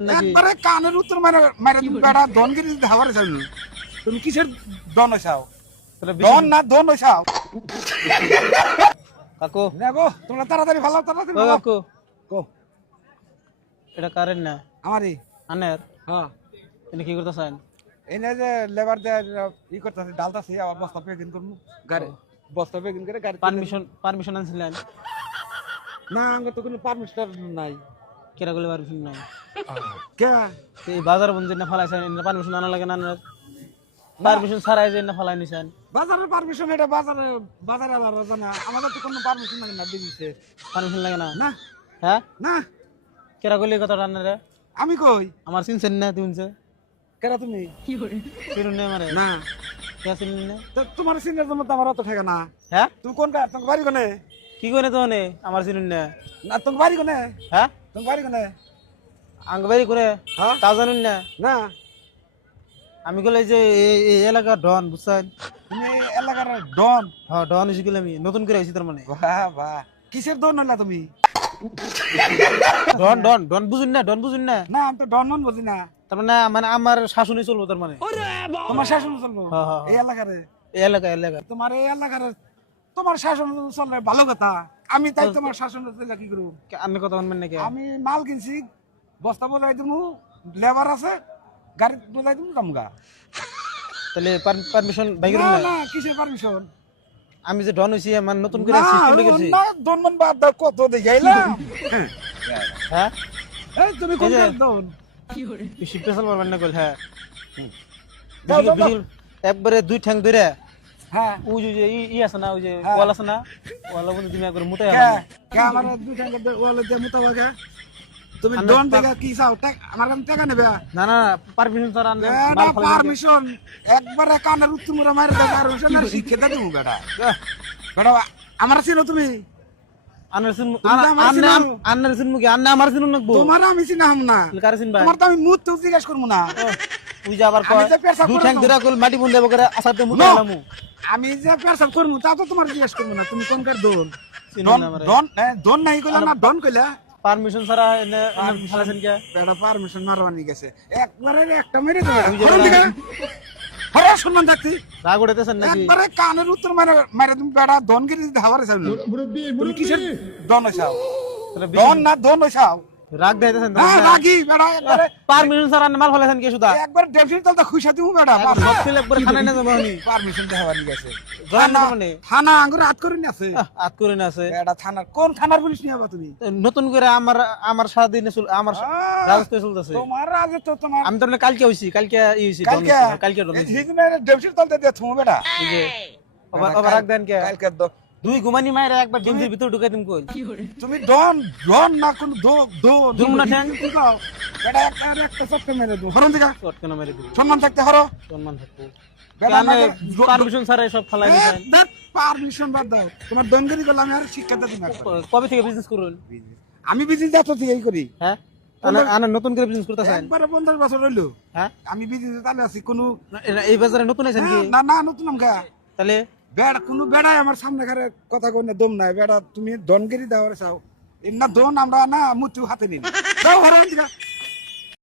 নাকি একবারে কানের উত্তর মারে মারে তুমি বেটা দনগিরি ধাবারে চাইল তুমি কিসের দন হইছাও তোরা দন না দন হইছাও কাকু নেগো তোমরা তাড়াতাড়ি ভালো তাড়াতাড়ি ও ভালো কাকু কো এটা কারেন্ট না আমারই আনের হ্যাঁ এটা কি করতেছেন এনে যে লেবার যে ই করতেছে ডালতাছে আবার বস্তা পেকিং করবো গাড়ি বস্তা পেকিং করে গাড়ি পারমিশন আনছিলেন না আমার তো কোনো পারমিশন নাই কেরা গলে পারমিশন নাই কে এই বাজার বন্ধ না ফলাইছেন এটা পারমিশন আনা লাগে না আনার পারমিশন ছাড়াই যে না ফলাই নিছেন বাজারের পারমিশন এটা বাজারে আবার জানা আমাদের তো কোনো পারমিশন লাগে না বিজনেসে পারমিশন লাগে না না হ্যাঁ না কেরা গলে কথাটা আনারে আমি কই আমার চিনছেন না তুনছে কেরা তুমি চিনুন না আমারে না কে চিনুন না তো তোমার সিনের জন্য তো আমার অত ঠেকা না হ্যাঁ তুমি কোন তোমার বাড়ি কোনে কি করে তো নে আমার চিনুন না না তোমার বাড়ি কোনে হ্যাঁ তোমার বাড়ি কোনে আঙ্গ বাড়ি করে হ্যাঁ তা জানুন না না আমি গেলে যে এই এলাকার ডন বুঝছেন তুমি এই এলাকার ডন হ্যাঁ ডন এসে গেলে আমি নতুন করে আইছি তার মানে বাহ বাহ কিসের ডন হইলা তুমি ডন ডন ডন বুঝুন না ডন বুঝুন না না আমি তো ডন মন বুঝি না তার মানে মানে আমার শাসনই চলবো তার মানে তোমার শাসন চলবো হ্যাঁ, হ্যাঁ, এই এলাকারে এই এলাকা তোমার এই এলাকার তোমার শাসন চললে ভালো কথা আমি তাই তোমার শাসন চলে কি করবো আপনি কথা বলবেন নাকি আমি মাল কিনছি বস্তা বোঝাই দিমু লেবার আছে গাড়ি বোঝাই দিমু কামগা তাহলে পারমিশন ভাই না না কিসের পারমিশন আমি যে ডন হইছি আমার নতুন করে সিস্টেম লেগেছি না দন মন বাদ দাও কত দেখাইলাম হ্যাঁ এই তুমি কোন দন বেশি পেছাল পারবেন না কল হ্যাঁ দাও, দাও, দাও। বিশাল একবারে দুই ঠ্যাং ধরে হ্যাঁ ওই যে ই আছে না ওই যে হ্যাঁ। ওয়াল আছে না ওয়াল বন্ধু তুমি একবার মোটাই কে কে আমার দুই টাকা ওয়ালে দিয়ে মুতাবাগা তুমি আমি ডন পা- দেখা কি চাও আমার কাছে টাকা নেবে না না পারমিশন ছাড়া আনলে এটা মাল ফেলে পারমিশন একবারে কানের উত্তর মুরা মারে দাও পারমিশন আর শিক্ষা দেবো বেটা বেটা আমার চিনো তুমি আনার সিন তুমি তো আমার চিনো। আনার সিন মুখে আন্না আমার সিন নাকবো তোমার আমি চিনাম না কার সিন ভাই তোমার তো আমি মুখ তো জিজ্ঞাসা করবো না ওই যে আবার আমি কয় যে পেশা দুই করে ঠ্যাং নাও। ধরে কল মাটি বন্ধ করে আসাতে মুখে No. এলামু আমি যে পেশাব করবো তা তো তোমার জিজ্ঞাসা করবো না তুমি কোনকার দন চিনো ডন না আমারে। ডন ডন নাই কইলা না ডন কইলা পারমিশন ছাড়া এনে ফেলাছেন কে বেটা পারমিশন মারবানি গেছে একবারে একটা মেরে দেবে ওই যে হরণ দিকে হরণ সম্মান থাকতি রাগ উঠাইতেছেন নাকি একবারে কানের উত্তর মারে মারে তুমি বেটা দনগিরি ধাবারে চাইল তুমি কিসের দন হইছাও তাহলে দন না দন হইছাও রাগ দেখাইতেছেন হ্যাঁ রাগি বেটা একবারে পারমিশন ছাড়া মাল ফেলাছেন কে সুদা একবার ডেফিন তলতে খুশা দিমু বেটা সব ছিল একবার খানাই না যাবো হনি পারমিশন দেওয়ানি গেছে জয়েন থানা মানে থানা আঙ্গুর হাত করে আছে আত করে না আছে বেটা থানার কোন থানার পুলিশ নিয়ে আবা তুমি নতুন করে আমার সারাদিনে আমার রাজত্ব চলতেছে তোমার আজ তো তোমার আমি তো কালকে হইছি কালকে ই হইছি কালকে কালকে ডন হইছি। হিজমের ডেফিন তলতে দিয়ে থুমু বেটা এই যে আবার রাগ দেন কে কালকে দুই ঘুমানি মায়ের একবার ডিমটির ভিতর ঢুকাই দিম কই তুমি ডন ডন না কোন দো দো দুম না ঠ্যাং। কি কও বেটা একটা চটকে মেরে দো হরণ দিকা চট কেন মেরে দিব সম্মান থাকতে হরো সম্মান থাকবো বেটা কেন পারমিশন ছাড়া সব ফেলাই দিছেন পারমিশন বাদ দাও তোমার দনগিরি করলে আমি আর শিক্ষাটা দিই না কবে থেকে বিজনেস করুন আমি বিজনেস যাচ্ছি থেকেই করি হ্যাঁ আনা নতুন করে বিজনেস করতেছেন একবারে 50 বছর হইলো হ্যাঁ আমি বিজনেস চালে আছি কোনো এই বাজারে নতুন আছেন কি না না নতুন আমগা তাহলে বেড়া কোনো বেড়াই আমার সামনে ঘরে কথা কই না দম নাই বেড়া তুমি দনগিরি দাও চাও এমনা দন আমরা না মুতু হাতে নিন দাও হরণ দিকা